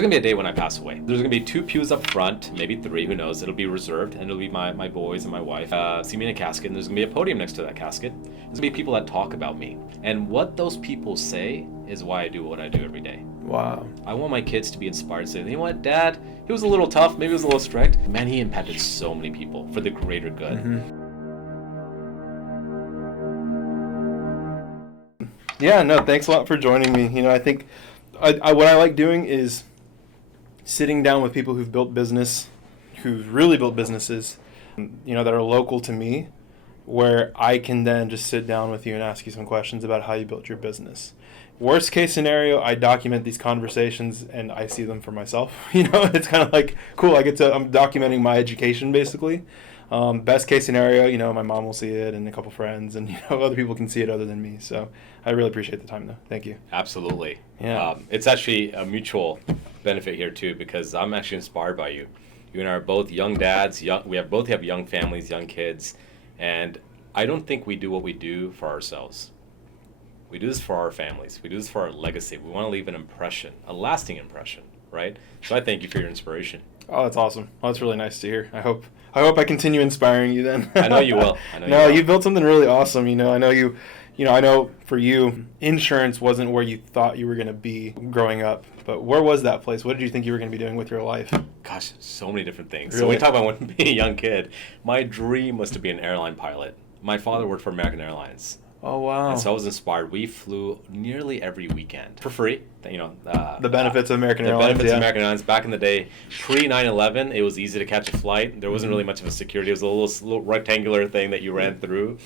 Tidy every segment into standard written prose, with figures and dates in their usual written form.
There's going to be a day when I pass away. There's going to be 2 pews up front, maybe 3, who knows. It'll be reserved, and it'll be my boys and my wife see me in a casket, and there's going to be a podium next to that casket. There's going to be people that talk about me. And what those people say is why I do what I do every day. Wow. I want my kids to be inspired, to say, you know what, Dad, he was a little tough, maybe he was a little strict. Man, he impacted so many people for the greater good. Mm-hmm. Yeah, no, thanks a lot for joining me. You know, I think what I like doing is sitting down with people who've built business, who've really built businesses, you know, that are local to me, where I can then just sit down with you and ask you some questions about how you built your business. Worst case scenario, I document these conversations and I see them for myself. You know, it's kind of like, cool, I'm documenting my education basically. Best case scenario, you know, my mom will see it and a couple friends, and, you know, other people can see it other than me. So I really appreciate the time, though. Thank you. Absolutely. Yeah. It's actually a mutual benefit here, too, because I'm actually inspired by you. You and I are both young dads. We both have young families, young kids. And I don't think we do what we do for ourselves. We do this for our families. We do this for our legacy. We want to leave an impression, a lasting impression, right? So I thank you for your inspiration. Oh, that's awesome. Well, that's really nice to hear. I hope I continue inspiring you then. I know you will. You built something really awesome. You know, I know for you, insurance wasn't where you thought you were going to be growing up. But where was that place? What did you think you were going to be doing with your life? Gosh, so many different things. Really? So we talk about when being a young kid. My dream was to be an airline pilot. My father worked for American Airlines. Oh, wow. And so I was inspired. We flew nearly every weekend for free. You know, the benefits of American Airlines. The benefits of American Airlines. Back in the day, pre 9/11, it was easy to catch a flight. There wasn't really much of a security. It was a little rectangular thing that you ran through.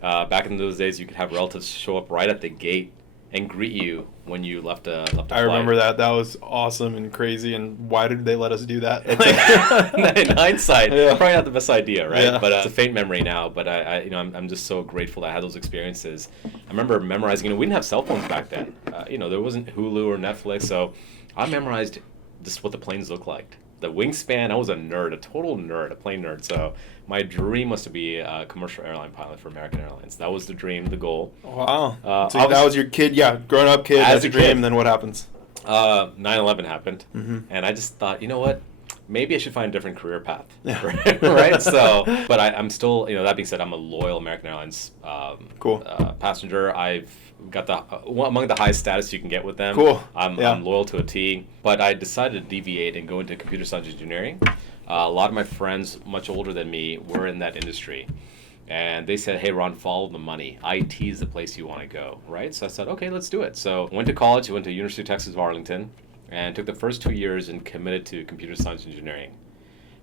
Back in those days, you could have relatives show up right at the gate and greet you when you left a flight. I remember that. That was awesome and crazy. And why did they let us do that? In hindsight, probably not the best idea, right? Yeah. But it's a faint memory now. But I'm just so grateful that I had those experiences. I remember memorizing. We didn't have cell phones back then. There wasn't Hulu or Netflix, so I memorized just what the planes looked like. The wingspan. I was a nerd, a total nerd, a plane nerd. So my dream was to be a commercial airline pilot for American Airlines. That was the dream, the goal. Wow. So that was your kid, grown up kid, as a dream, and then what happens? 9/11 happened, and I just thought, you know what? Maybe I should find a different career path, right? So, but I'm still, that being said, I'm a loyal American Airlines passenger. I've got among the highest status you can get with them. Cool. I'm loyal to a T, but I decided to deviate and go into computer science engineering. A lot of my friends, much older than me, were in that industry. And they said, hey, Ron, follow the money. IT is the place you want to go, right? So I said, okay, let's do it. So I went to college. I went to University of Texas, Arlington, and took the first 2 years and committed to computer science engineering.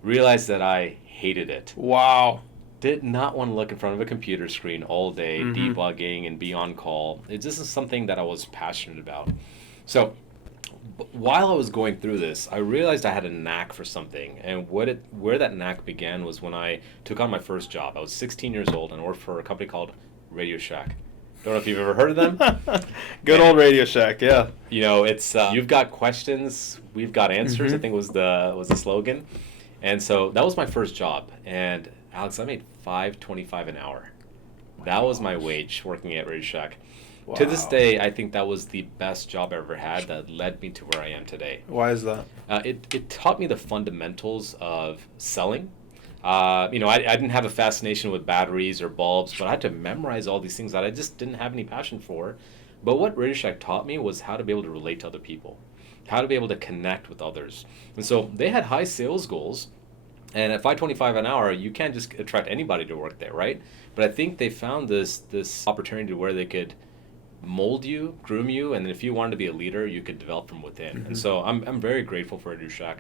Realized that I hated it. Wow. Did not want to look in front of a computer screen all day, debugging and be on call. It just is something that I was passionate about. So while I was going through this, I realized I had a knack for something. And where that knack began was when I took on my first job. I was 16 years old and worked for a company called RadioShack. Don't know if you've ever heard of them. Good old RadioShack, yeah. It's you've got questions, we've got answers. I think was the slogan. And so that was my first job. And Alex, I made $5.25 an hour. That was my wage working at RadioShack. Wow. To this day, I think that was the best job I ever had that led me to where I am today. Why is that? It taught me the fundamentals of selling. I didn't have a fascination with batteries or bulbs, but I had to memorize all these things that I just didn't have any passion for. But what RadioShack taught me was how to be able to relate to other people, how to be able to connect with others. And so they had high sales goals. And at $5.25 an hour, you can't just attract anybody to work there, right? But I think they found this opportunity where they could mold you, groom you, and then if you wanted to be a leader, you could develop from within. And so I'm very grateful for RadioShack.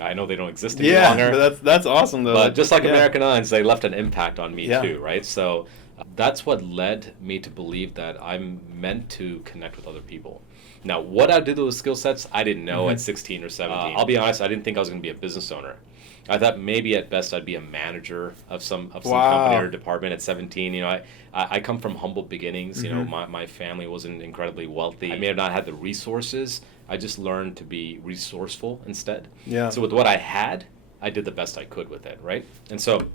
I know they don't exist any longer. Yeah, that's awesome though. But just like American Airlines, they left an impact on me too, right? So that's what led me to believe that I'm meant to connect with other people. Now, what I did with those skill sets, I didn't know at 16 or 17. I'll be honest, I didn't think I was going to be a business owner. I thought maybe at best I'd be a manager of some company or department at 17. I come from humble beginnings. My family wasn't incredibly wealthy. I may have not had the resources. I just learned to be resourceful instead. Yeah. So with what I had, I did the best I could with it, right? And so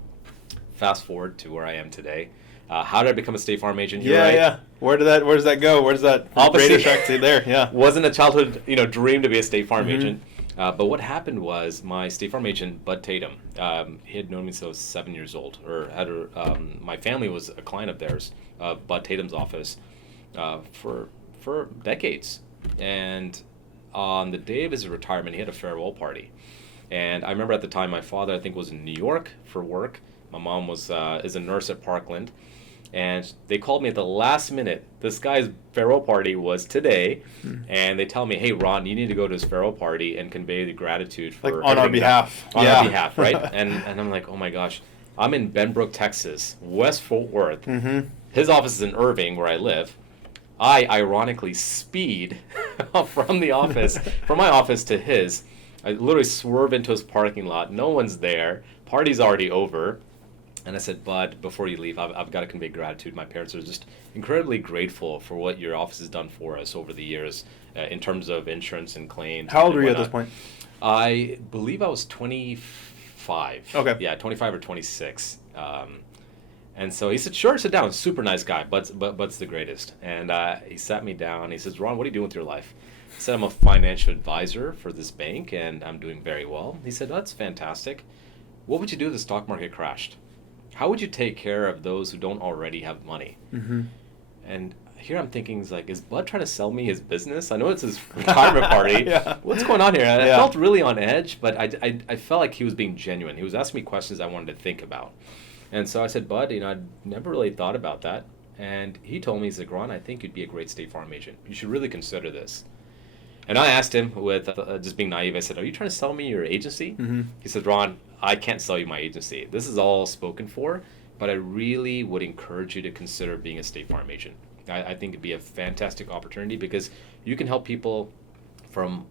fast forward to where I am today. How did I become a StateFarm agent? Yeah. Where does that go? Where does that RadioShack to there? Yeah. Wasn't a childhood dream to be a StateFarm agent. But what happened was my State Farm agent, Bud Tatum, he had known me since I was 7 years old, my family was a client of theirs, Bud Tatum's office, for decades. And on the day of his retirement, he had a farewell party. And I remember at the time, my father, I think, was in New York for work. My mom is a nurse at Parkland. And they called me at the last minute. This guy's farewell party was today. And they tell me, hey, Ron, you need to go to his farewell party and convey the gratitude for Like on our behalf. On our behalf, right? And I'm like, oh my gosh. I'm in Benbrook, Texas, West Fort Worth. Mm-hmm. His office is in Irving, where I live. I ironically speed from my office to his. I literally swerve into his parking lot. No one's there. Party's already over. And I said, Bud, before you leave, I've got to convey gratitude. My parents are just incredibly grateful for what your office has done for us over the years in terms of insurance and claims. How old were you at this point? I believe I was 25. Okay. Yeah, 25 or 26. And so he said, sure, sit down. Super nice guy. Bud's the greatest. And he sat me down. He says, Ron, what are you doing with your life? I said, I'm a financial advisor for this bank, and I'm doing very well. He said, that's fantastic. What would you do if the stock market crashed? How would you take care of those who don't already have money? Mm-hmm. And here I'm thinking, is Bud trying to sell me his business? I know it's his retirement party. Yeah. What's going on here? I felt really on edge, but I felt like he was being genuine. He was asking me questions I wanted to think about. And so I said, Bud, I'd never really thought about that. And he told me, he's like, Ron, I think you'd be a great State Farm agent. You should really consider this. And I asked him with just being naive, I said, are you trying to sell me your agency? Mm-hmm. He said, Ron, I can't sell you my agency. This is all spoken for, but I really would encourage you to consider being a State Farm agent. I think it'd be a fantastic opportunity because you can help people from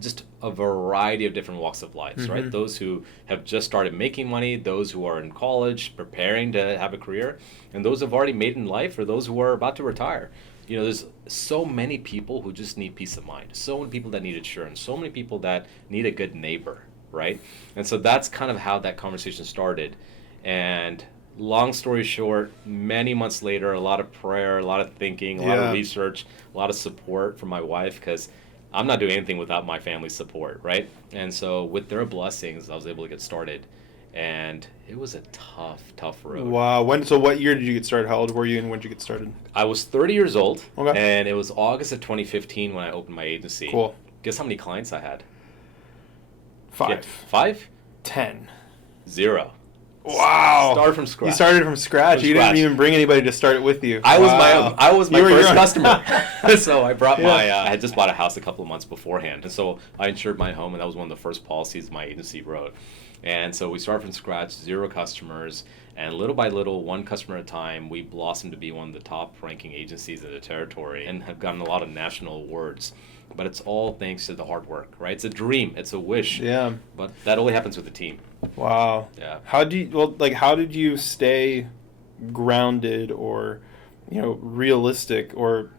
just a variety of different walks of life, right? Those who have just started making money, those who are in college, preparing to have a career, and those who have already made in life, or those who are about to retire. There's so many people who just need peace of mind, so many people that need insurance, so many people that need a good neighbor, right? And so that's kind of how that conversation started. And long story short, many months later, a lot of prayer, a lot of thinking, a lot of research, a lot of support from my wife, because I'm not doing anything without my family's support, right? And so with their blessings, I was able to get started. And it was a tough road. Wow. So what year did you get started? How old were you and when did you get started? I was 30 years old. Okay. And it was August of 2015 when I opened my agency. Cool. Guess how many clients I had? 5. Yeah, 5? 10. 0. Wow. Started from scratch. You started from scratch. You didn't even bring anybody to start it with you. I was my first customer. So I brought Yeah. I had just bought a house a couple of months beforehand. And so I insured my home, and that was one of the first policies my agency wrote. And so we started from scratch, 0 customers, and little by little, one customer at a time, we blossomed to be one of the top ranking agencies in the territory and have gotten a lot of national awards. But it's all thanks to the hard work, right? It's a dream, it's a wish. Yeah. But that only happens with a team. Wow. Yeah. How did you stay grounded or, realistic, or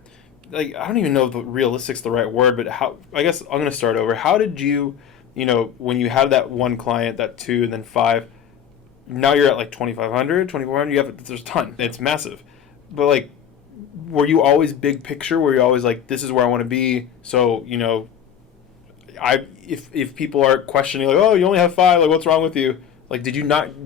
I don't even know if realistic's the right word, but I guess I'm going to start over. How did you, when you had that one client, that 2, and then 5, now you're at like 2,500, 2,400, there's a ton. It's massive. But were you always big picture? Were you always like, this is where I want to be? So, if people are questioning, like, oh, you only have 5, like, what's wrong with you? Like, did you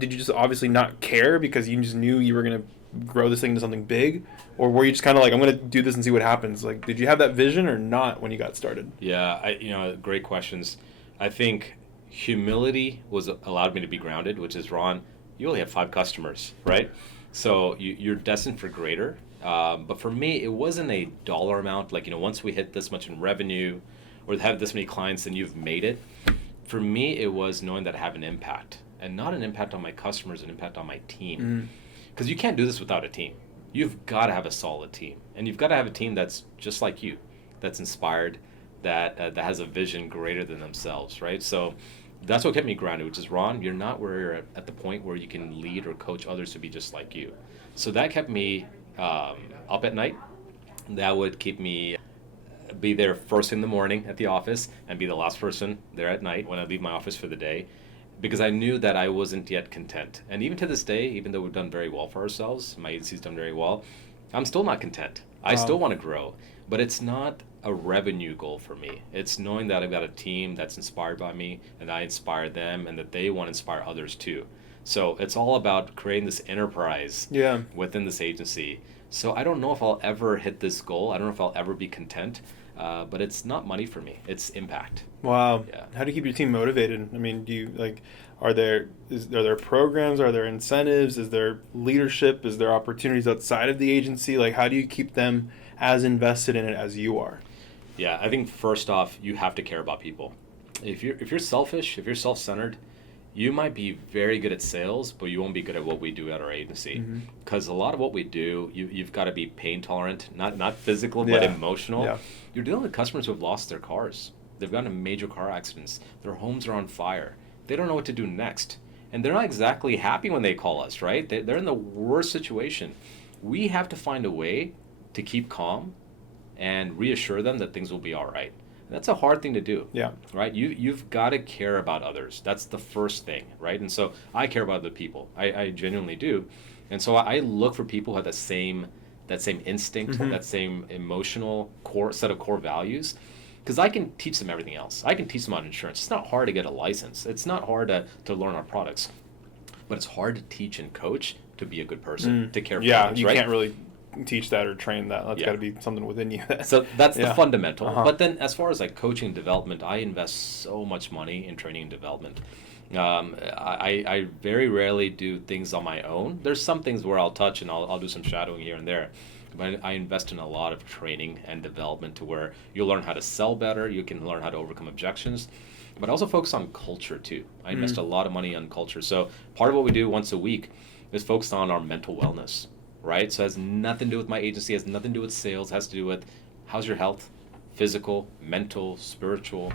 just obviously not care because you just knew you were going to grow this thing into something big? Or were you just kind of like, I'm going to do this and see what happens? Like, did you have that vision or not when you got started? Yeah, great questions. I think humility allowed me to be grounded, which is, Ron, you only have 5 customers, right? So you're destined for greater. But for me, it wasn't a dollar amount. Like, once we hit this much in revenue or have this many clients, then you've made it. For me, it was knowing that I have an impact, and not an impact on my customers, an impact on my team. Because you can't do this without a team. You've got to have a solid team, and you've got to have a team that's just like you, that's inspired, that has a vision greater than themselves, right? So that's what kept me grounded, which is, Ron, you're not where you're at the point where you can lead or coach others to be just like you. So that kept me up at night. That would keep me be there first in the morning at the office and be the last person there at night when I leave my office for the day, because I knew that I wasn't yet content. And even to this day, even though we've done very well for ourselves, my agency's done very well, I'm still not content. I still want to grow, but it's not a revenue goal for me. It's knowing that I've got a team that's inspired by me and I inspire them and that they want to inspire others too. So it's all about creating this enterprise within this agency. So I don't know if I'll ever hit this goal. I don't know if I'll ever be content, but it's not money for me. It's impact. Wow. Yeah. How do you keep your team motivated? I mean, do you are there programs? Are there incentives? Is there leadership? Is there opportunities outside of the agency? Like, how do you keep them as invested in it as you are? Yeah, I think first off, you have to care about people. If you're selfish, if you're self-centered, you might be very good at sales, but you won't be good at what we do at our agency. Because a lot of what we do, you've got to be pain tolerant, not physical, but emotional. Yeah. You're dealing with customers who have lost their cars. They've gotten in major car accidents. Their homes are on fire. They don't know what to do next. And they're not exactly happy when they call us, right? They're in the worst situation. We have to find a way to keep calm and reassure them that things will be all right. That's a hard thing to do. Yeah. Right? You've got to care about others. That's the first thing, right? And so I care about other people. I genuinely do. And so I look for people who have that same instinct, that same emotional set of core values. Because I can teach them everything else. I can teach them on insurance. It's not hard to get a license. It's not hard to learn our products. But it's hard to teach and coach to be a good person, to care for others, you right? can't really teach that or train that. That's got to be something within you. So that's the fundamental. But then as far as like coaching and development, I invest so much money in training and development. I very rarely do things on my own. There's some things where I'll touch and I'll do some shadowing here and there. But I invest in a lot of training and development to where you'll learn how to sell better, you can learn how to overcome objections, but I also focus on culture too. I invest a lot of money on culture. So part of what we do once a week is focused on our mental wellness, right? So it has nothing to do with my agency, has nothing to do with sales, has to do with how's your health, physical, mental, spiritual,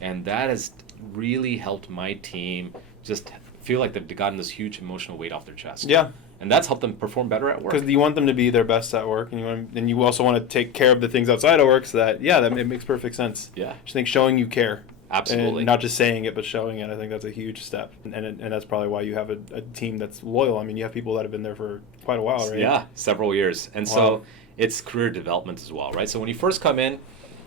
and that has really helped my team just feel like they've gotten this huge emotional weight off their chest. Yeah. And that's helped them perform better at work. Because you want them to be their best at work, and you also want to take care of the things outside of work. So that it makes perfect sense. Yeah, I just think showing you care, absolutely, and not just saying it but showing it. I think that's a huge step, and that's probably why you have a team that's loyal. I mean, you have people that have been there for quite a while, right? Yeah, several years, and so it's career development as well, right? So when you first come in,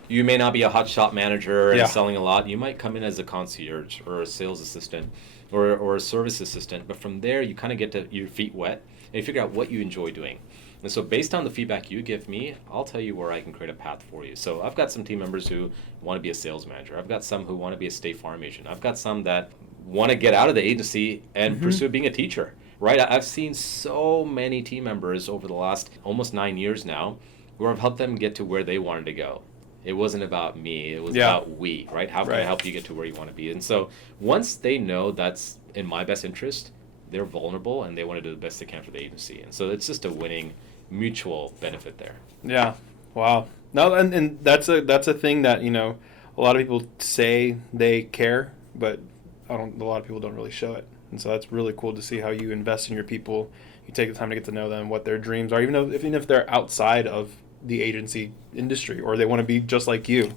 you may not be a hotshot manager and selling a lot. You might come in as a concierge or a sales assistant or a service assistant, but from there you kind of get to your feet wet and you figure out what you enjoy doing. And so based on the feedback you give me, I'll tell you where I can create a path for you. So I've got some team members who want to be a sales manager. I've got some who want to be a StateFarm agent. I've got some that want to get out of the agency and pursue being a teacher, right? I've seen so many team members over the last almost 9 years now where I've helped them get to where they wanted to go. It wasn't about me. It was about we, right? How can I help you get to where you want to be? And so once they know that's in my best interest, they're vulnerable and they want to do the best they can for the agency. And so it's just a winning mutual benefit there. Yeah. Wow. No, and that's a thing that, a lot of people say they care, but a lot of people don't really show it. And so that's really cool to see how you invest in your people. You take the time to get to know them, what their dreams are, even if they're outside of the agency industry or they want to be just like you.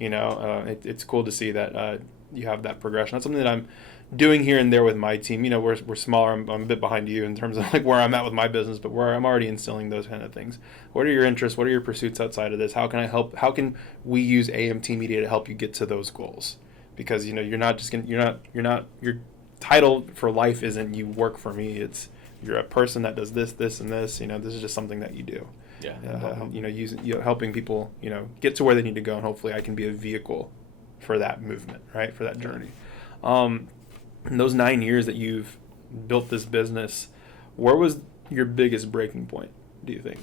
It's cool to see that you have that progression. That's something that I'm doing here and there with my team. We're smaller. I'm a bit behind you in terms of like where I'm at with my business, but where I'm already instilling those kind of things. What are your interests? What are your pursuits outside of this? How can I help? How can we use AMT Media to help you get to those goals? Because you're not your title for life isn't you work for me. It's you're a person that does this, and this. This is just something that you do. Yeah. Helping people, get to where they need to go, and hopefully I can be a vehicle for that movement, right? For that journey. In those 9 years that you've built this business, where was your biggest breaking point, do you think?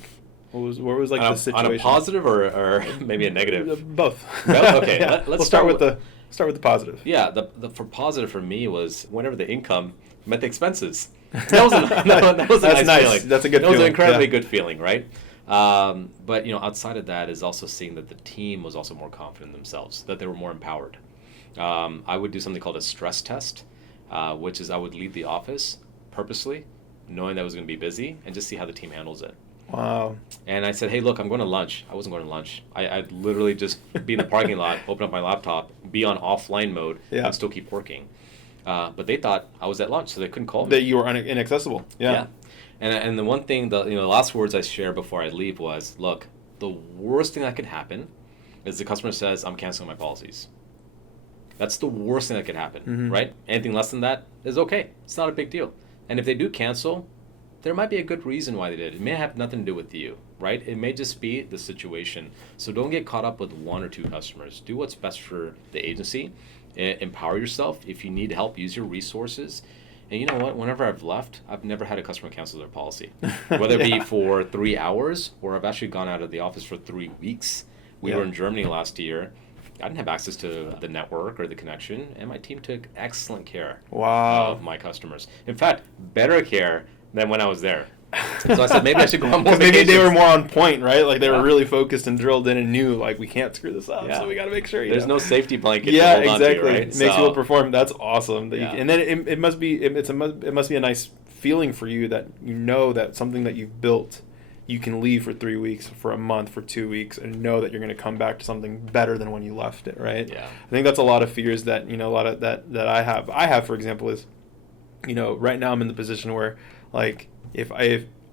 Where was like the situation? On a positive or maybe a negative? Both. Both? Okay. Let's start with the positive. Yeah. The for positive for me was whenever the income met the expenses. That was a nice feeling. That's a good feeling. That was an incredibly good feeling, right? But outside of that is also seeing that the team was also more confident in themselves, that they were more empowered. I would do something called a stress test, which is I would leave the office purposely, knowing that I was going to be busy, and just see how the team handles it. Wow. And I said, hey, look, I'm going to lunch. I wasn't going to lunch. I'd literally just be in the parking lot, open up my laptop, be on offline mode, and still keep working. But they thought I was at lunch, so they couldn't call me. That you were inaccessible. Yeah. And the one thing, the last words I shared before I leave was, look, the worst thing that could happen is the customer says, I'm canceling my policies. That's the worst thing that could happen, right? Anything less than that is okay. It's not a big deal. And if they do cancel, there might be a good reason why they did. It may have nothing to do with you, right? It may just be the situation. So don't get caught up with 1 or 2 customers. Do what's best for the agency. Empower yourself. If you need help, use your resources. And you know what? Whenever I've left, I've never had a customer cancel their policy. Whether it be for 3 hours, or I've actually gone out of the office for 3 weeks. We were in Germany last year. I didn't have access to the network or the connection, and my team took excellent care of my customers. In fact, better care than when I was there. So I said maybe I should go on more vacations. Maybe they were more on point, right? Like they were really focused and drilled in and knew like we can't screw this up, so we got to make sure. There's no safety blanket. To hold exactly. On to, right? It makes people perform. That's awesome. And then it must be a nice feeling for you that you know that something that you've built, you can leave for 3 weeks, for a month, for 2 weeks, and know that you're going to come back to something better than when you left it, right? Yeah. I think that's a lot of fears that a lot of that I have. I have, for example, is right now I'm in the position where like if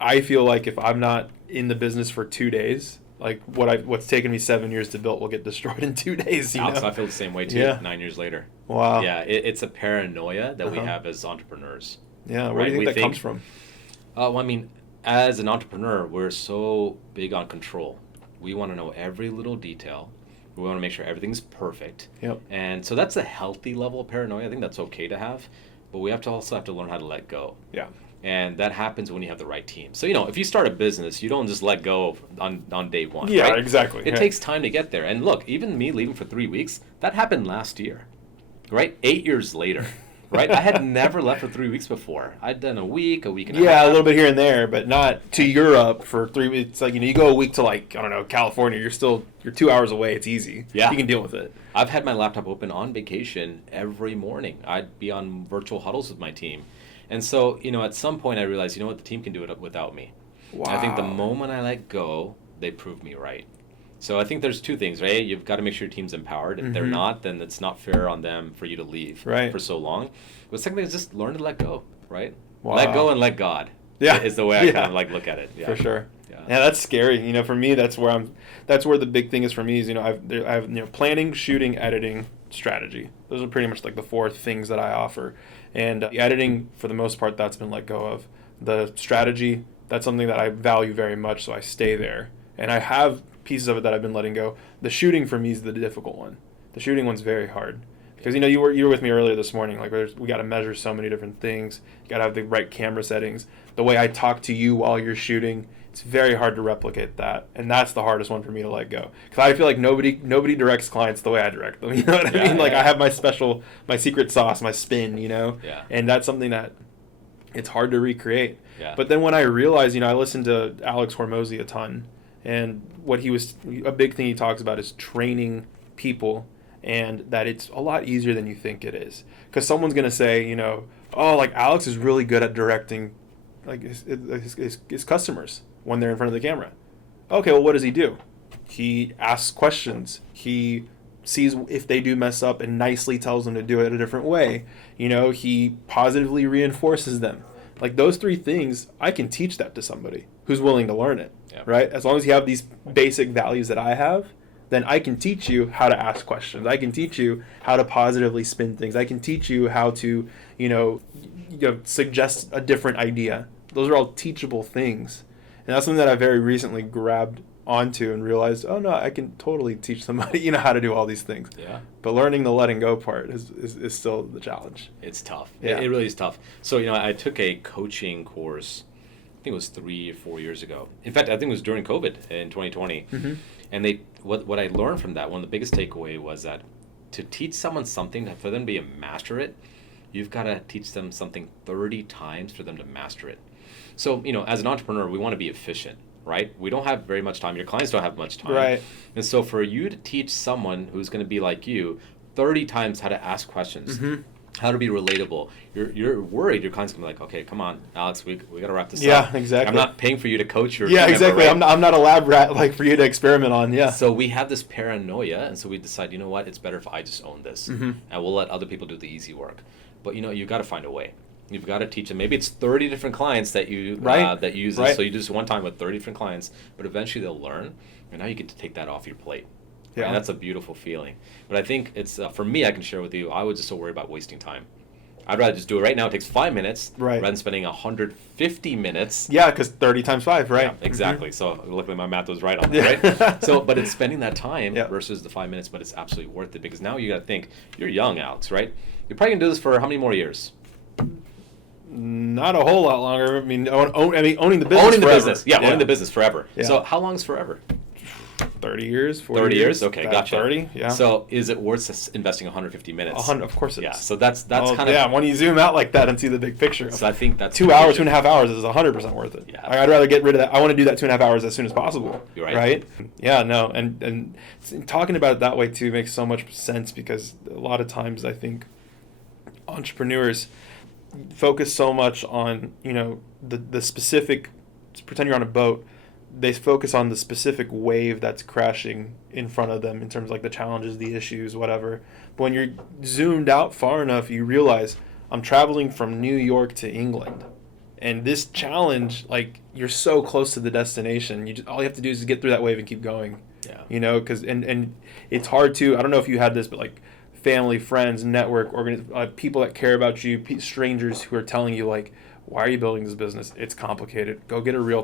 I feel like if I'm not in the business for 2 days, like what's taken me 7 years to build will get destroyed in 2 days. Alex, I feel the same way too. 9 years later. Wow. Yeah, it's a paranoia that we have as entrepreneurs. Yeah, where do you think that comes from? Well, I mean, as an entrepreneur, we're so big on control. We want to know every little detail. We want to make sure everything's perfect. Yep. And so that's a healthy level of paranoia. I think that's okay to have, but we also have to learn how to let go. Yeah. And that happens when you have the right team. So, if you start a business, you don't just let go on day one. Yeah, right? exactly. It takes time to get there. And look, even me leaving for 3 weeks, that happened last year, right? 8 years later, right? I had never left for 3 weeks before. I'd done a week and a half. Yeah, a little bit here and there, but not to Europe for 3 weeks. It's like, you go a week to like, I don't know, California. You're 2 hours away. It's easy. Yeah. You can deal with it. I've had my laptop open on vacation every morning. I'd be on virtual huddles with my team. And so, at some point I realized, the team can do it without me. Wow. I think the moment I let go, they prove me right. So I think there's 2 things, right? You've got to make sure your team's empowered. If they're not, then it's not fair on them for you to leave for so long. But the second thing is just learn to let go, right? Wow. Let go and let God. Yeah. Is the way I kind of look at it. Yeah. For sure. Yeah, that's scary. For me, that's where the big thing is for me is, I have planning, shooting, editing, strategy. Those are pretty much like the 4 things that I offer. And the editing, for the most part, that's been let go of. The strategy, that's something that I value very much, so I stay there. And I have pieces of it that I've been letting go. The shooting for me is the difficult one. The shooting one's very hard. Because, you were with me earlier this morning. Like, we got to measure so many different things. You got to have the right camera settings. The way I talk to you while you're shooting, it's very hard to replicate that. And that's the hardest one for me to let go. Because I feel like nobody directs clients the way I direct them. You know what I mean? Like, I have my secret sauce, my spin, Yeah. And that's something that it's hard to recreate. Yeah. But then when I realized, I listened to Alex Hormozy a ton. And a big thing he talks about is training people, and that it's a lot easier than you think it is. Because someone's going to say, oh, like Alex is really good at directing like his customers when they're in front of the camera. Okay, well, what does he do? He asks questions. He sees if they do mess up and nicely tells them to do it a different way. He positively reinforces them. Like those 3 things, I can teach that to somebody who's willing to learn it, right? As long as you have these basic values that I have, then I can teach you how to ask questions. I can teach you how to positively spin things. I can teach you how to, suggest a different idea. Those are all teachable things. And that's something that I very recently grabbed onto and realized, oh no, I can totally teach somebody, how to do all these things. Yeah. But learning the letting go part is still the challenge. It's tough. Yeah. It really is tough. So, I took a coaching course, I think it was 3 or 4 years ago. In fact, I think it was during COVID in 2020. Mm-hmm. And what I learned from that, one of the biggest takeaway was that to teach someone something, for them to be a master it, you've got to teach them something 30 times for them to master it. So, as an entrepreneur, we want to be efficient, right? We don't have very much time. Your clients don't have much time. Right. And so for you to teach someone who's going to be like you 30 times how to ask questions, how to be relatable, you're worried your client's going to be like, okay, come on, Alex, we got to wrap this up. Yeah, exactly. I'm not paying for you to coach your Yeah, team exactly. member, right? I'm not a lab rat like for you to experiment on. Yeah. So we have this paranoia, and so we decide, you know what, it's better if I just own this, and we'll let other people do the easy work. But you've got to find a way. You've got to teach them. Maybe it's 30 different clients that you that use this. Right. So you do this one time with 30 different clients, but eventually they'll learn, and now you get to take that off your plate. Yeah. And that's a beautiful feeling. But I think it's, for me, I can share with you, I was just so worried about wasting time. I'd rather just do it right now. It takes 5 minutes rather than spending 150 minutes. Yeah, because 30 times 5, right? Yeah, exactly. So luckily my math was right on that, right? So, but it's spending that time versus the 5 minutes, but it's absolutely worth it because now you got to think, you're young, Alex, right? You're probably going to do this for how many more years? Not a whole lot longer. I mean, owning the business Owning the forever. business. Yeah, owning the business forever. Yeah. So how long is forever? 30 years, 40 30 years? Okay, About gotcha. 30, yeah. So is it worth investing 150 minutes? 100, of course it is. Yeah, so that's kind of... Yeah, when you zoom out like that and see the big picture. So I think that's... 2 hours, 2.5 hours is 100% worth it. Yeah. I'd rather get rid of that. I want to do that 2.5 hours as soon as possible. You're right. Right? Yeah, no. And talking about it that way too makes so much sense because a lot of times I think entrepreneurs focus so much on, the specific, pretend you're on a boat, they focus on the specific wave that's crashing in front of them in terms of like the challenges, the issues, whatever. But when you're zoomed out far enough, you realize I'm traveling from New York to England. And this challenge, like, you're so close to the destination. All you have to do is get through that wave and keep going. Yeah. Because and it's hard to, I don't know if you had this, but like family, friends, network, people that care about you, strangers who are telling you like, why are you building this business? It's complicated. Go get a real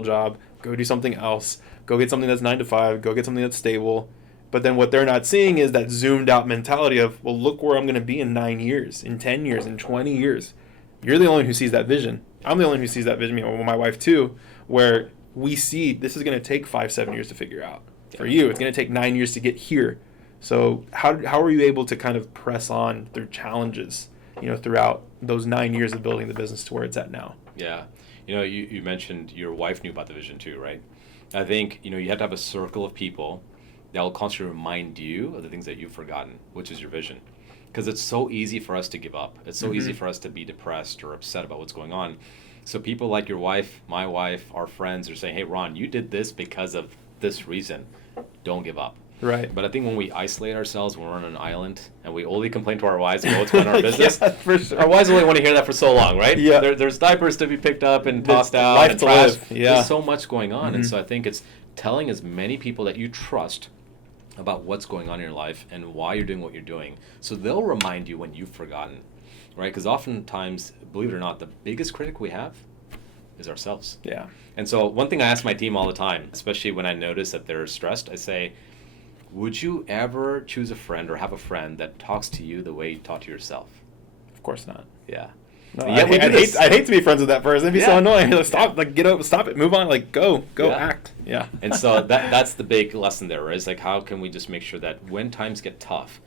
job. Go do something else. Go get something that's 9 to 5. Go get something that's stable. But then what they're not seeing is that zoomed out mentality of, well, look where I'm going to be in 9 years, in 10 years, in 20 years. You're the only one who sees that vision. I'm the only one who sees that vision. My wife too, where we see this is going to take 5-7 years to figure out. For you, it's going to take 9 years to get here. So how are you able to kind of press on through challenges, throughout those 9 years of building the business to where it's at now? Yeah. You mentioned your wife knew about the vision too, right? I think, you have to have a circle of people that will constantly remind you of the things that you've forgotten, which is your vision. Because it's so easy for us to give up. It's so easy for us to be depressed or upset about what's going on. So people like your wife, my wife, our friends are saying, hey, Ron, you did this because of this reason. Don't give up. Right. But I think when we isolate ourselves, when we're on an island, and we only complain to our wives about what's going on in our business, for sure. Our wives only want to hear that for so long, right? Yeah. There's diapers to be picked up and tossed out, life and to trash. live. Yeah. There's so much going on, and so I think it's telling as many people that you trust about what's going on in your life and why you're doing what you're doing, so they'll remind you when you've forgotten, right? Because oftentimes, believe it or not, the biggest critic we have is ourselves. Yeah. And so one thing I ask my team all the time, especially when I notice that they're stressed, I say, would you ever choose a friend or have a friend that talks to you the way you talk to yourself? Of course not. Yeah. No, Yeah, I'd hate to be friends with that person. It'd be so annoying. Like, stop! Yeah. Like, get up, stop it, move on. Like, go, act. Yeah. And so that's the big lesson there, right? It's like, how can we just make sure that when times get tough,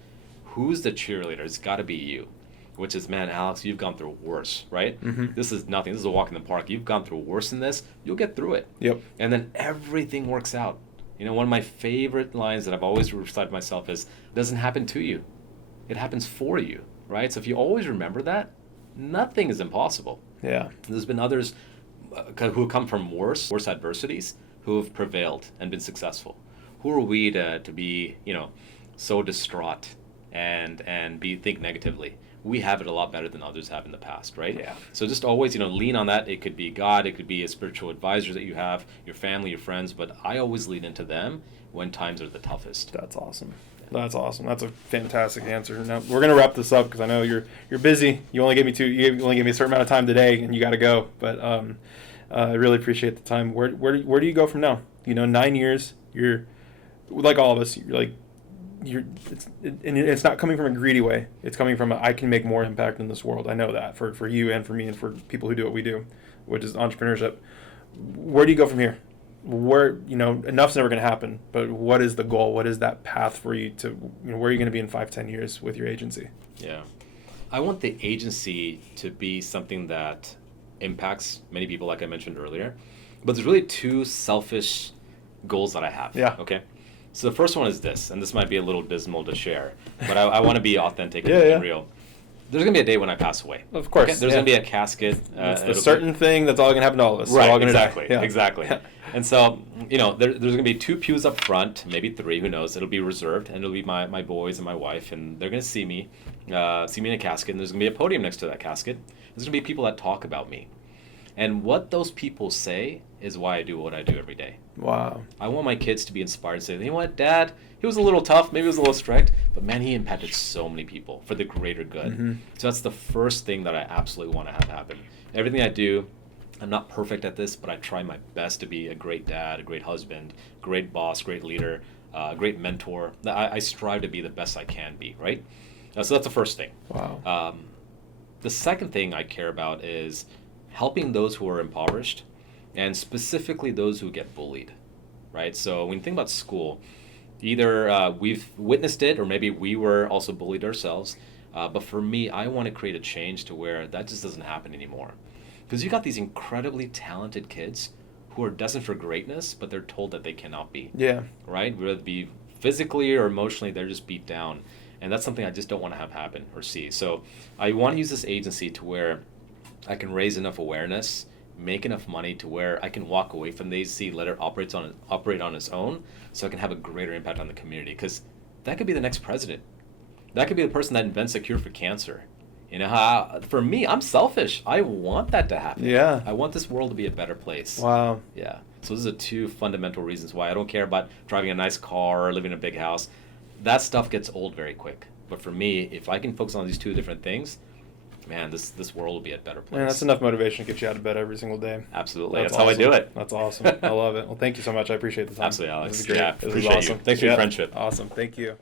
who's the cheerleader? It's got to be you. Which is, man, Alex, you've gone through worse, right? This is nothing. This is a walk in the park. You've gone through worse than this. You'll get through it. Yep. And then everything works out. One of my favorite lines that I've always recited myself is, it doesn't happen to you. It happens for you, right? So if you always remember that, nothing is impossible. Yeah. There's been others who come from worse adversities who have prevailed and been successful. Who are we to be, so distraught and think negatively? We have it a lot better than others have in the past, right? Yeah. So just always, lean on that. It could be God, it could be a spiritual advisor that you have, your family, your friends, but I always lean into them when times are the toughest. That's awesome. That's awesome. That's a fantastic answer. Now we're gonna wrap this up because I know you're busy. You only gave me a certain amount of time today, and you got to go. But I really appreciate the time. Where do you go from now? 9 years. You're like all of us. It's not coming from a greedy way. It's coming from I can make more impact in this world. I know that for you and for me and for people who do what we do, which is entrepreneurship. Where do you go from here? Where enough's never going to happen, but what is the goal? What is that path for you to where are you going to be in 5-10 years with your agency? Yeah, I want the agency to be something that impacts many people, like I mentioned earlier. But there's really two selfish goals that I have. Yeah. Okay. So the first one is this, and this might be a little dismal to share, but I want to be authentic and Yeah. real. There's going to be a day when I pass away. Of course. Okay? There's going to be a casket. It's a certain thing that's all going to happen to all of us. Right, We're all gonna exactly, die. Yeah. exactly. And so, there's going to be 2 pews up front, maybe 3, who knows. It'll be reserved, and it'll be my boys and my wife, and they're going to see me in a casket, and there's going to be a podium next to that casket. There's going to be people that talk about me. And what those people say is why I do what I do every day. Wow. I want my kids to be inspired and say, you know what, Dad, he was a little tough, maybe he was a little strict, but man, he impacted so many people for the greater good. Mm-hmm. So that's the first thing that I absolutely want to have happen. Everything I do, I'm not perfect at this, but I try my best to be a great dad, a great husband, great boss, great leader, great mentor. I strive to be the best I can be, right? So that's the first thing. Wow. The second thing I care about is helping those who are impoverished, and specifically those who get bullied, right? So when you think about school, either we've witnessed it or maybe we were also bullied ourselves. But for me, I want to create a change to where that just doesn't happen anymore. Because you got these incredibly talented kids who are destined for greatness, but they're told that they cannot be. Yeah. Right? Whether it be physically or emotionally, they're just beat down. And that's something I just don't want to have happen or see. So I want to use this agency to where I can raise enough awareness, make enough money to where I can walk away from the agency, let it operate on its own, so I can have a greater impact on the community. Because that could be the next president. That could be the person that invents a cure for cancer. You know, for me, I'm selfish. I want that to happen. Yeah. I want this world to be a better place. Wow. Yeah. So those are two fundamental reasons why I don't care about driving a nice car or living in a big house. That stuff gets old very quick. But for me, if I can focus on these two different things, man, this world will be a better place. Man, that's enough motivation to get you out of bed every single day. Absolutely. That's awesome. how I do it. That's awesome. I love it. Well, thank you so much. I appreciate the time. Awesome. Alex. This is great. Yeah, this appreciate is awesome. you. Thanks for your friendship. Awesome. Thank you.